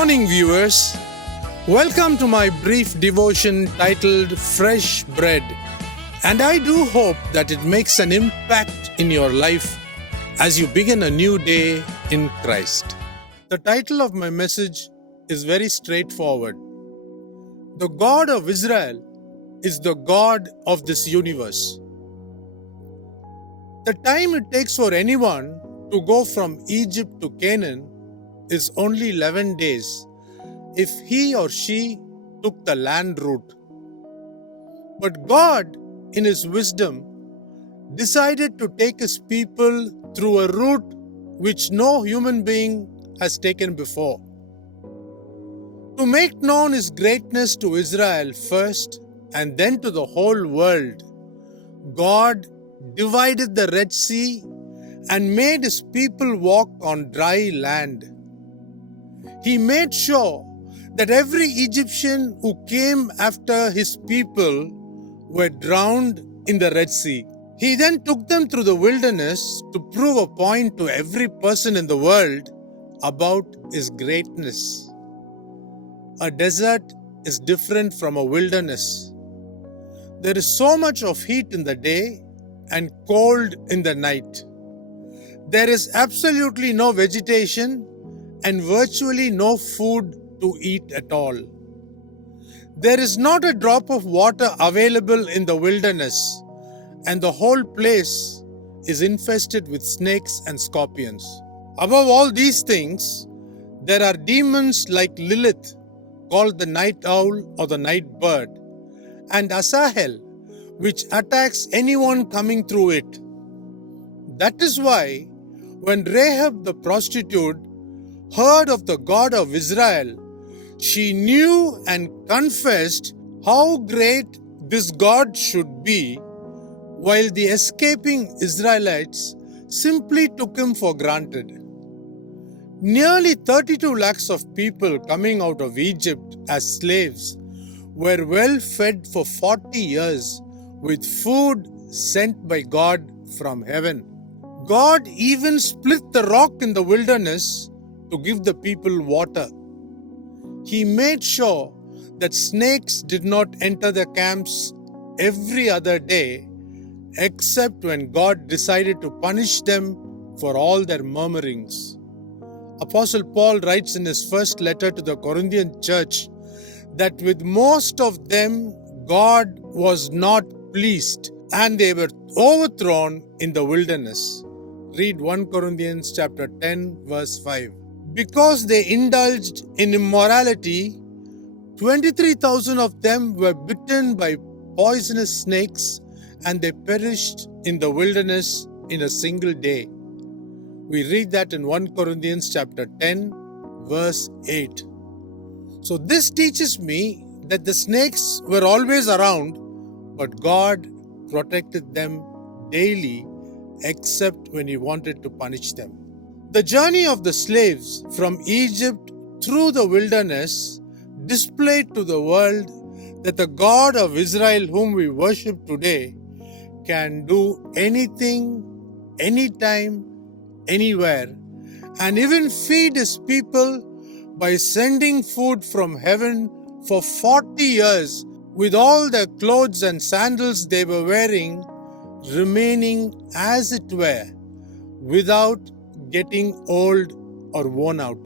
morning, viewers. Welcome to my brief devotion titled Fresh Bread. And I do hope that it makes an impact in your life as you begin a new day in Christ. The title of my message is very straightforward. The God of Israel is the God of this universe. The time it takes for anyone to go from Egypt to Canaan is only 11 days if he or she took the land route. But God, in His wisdom, decided to take His people through a route which no human being has taken before. To make known His greatness to Israel first and then to the whole world, God divided the Red Sea and made His people walk on dry land. He made sure that every Egyptian who came after His people were drowned in the Red Sea. He then took them through the wilderness to prove a point to every person in the world about His greatness. A desert is different from a wilderness. There is so much of heat in the day and cold in the night. There is absolutely no vegetation and virtually no food to eat at all. There is not a drop of water available in the wilderness, and the whole place is infested with snakes and scorpions. Above all these things, there are demons like Lilith, called the night owl or the night bird, and Asahel, which attacks anyone coming through it. That is why, when Rahab the prostitute heard of the God of Israel, she knew and confessed how great this God should be, while the escaping Israelites simply took Him for granted. Nearly 32 lakhs of people coming out of Egypt as slaves were well fed for 40 years with food sent by God from heaven. God even split the rock in the wilderness to give the people water. He made sure that snakes did not enter the camps every other day, except when God decided to punish them for all their murmurings. Apostle Paul writes in his first letter to the Corinthian church that with most of them God was not pleased, and they were overthrown in the wilderness. Read 1 Corinthians chapter 10 verse 5. Because they indulged in immorality, 23,000 of them were bitten by poisonous snakes, and they perished in the wilderness in a single day. We read that in 1 Corinthians chapter 10 verse 8. So this teaches me that the snakes were always around, but God protected them daily except when He wanted to punish them. The journey of the slaves from Egypt through the wilderness displayed to the world that the God of Israel, whom we worship today, can do anything, anytime, anywhere, and even feed His people by sending food from heaven for 40 years with all the clothes and sandals they were wearing remaining as it were, without getting old or worn out.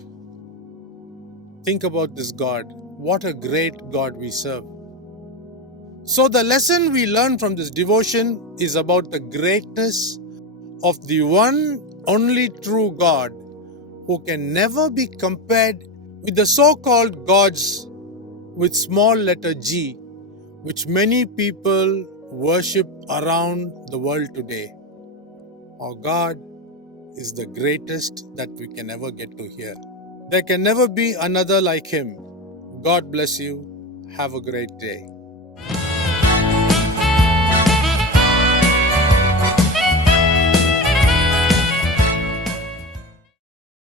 Think about this God. What a great God we serve. So the lesson we learn from this devotion is about the greatness of the one only true God, who can never be compared with the so-called gods with small letter G, which many people worship around the world today. Our God is the greatest that we can ever get to hear. There can never be another like Him. God bless you. Have a great day.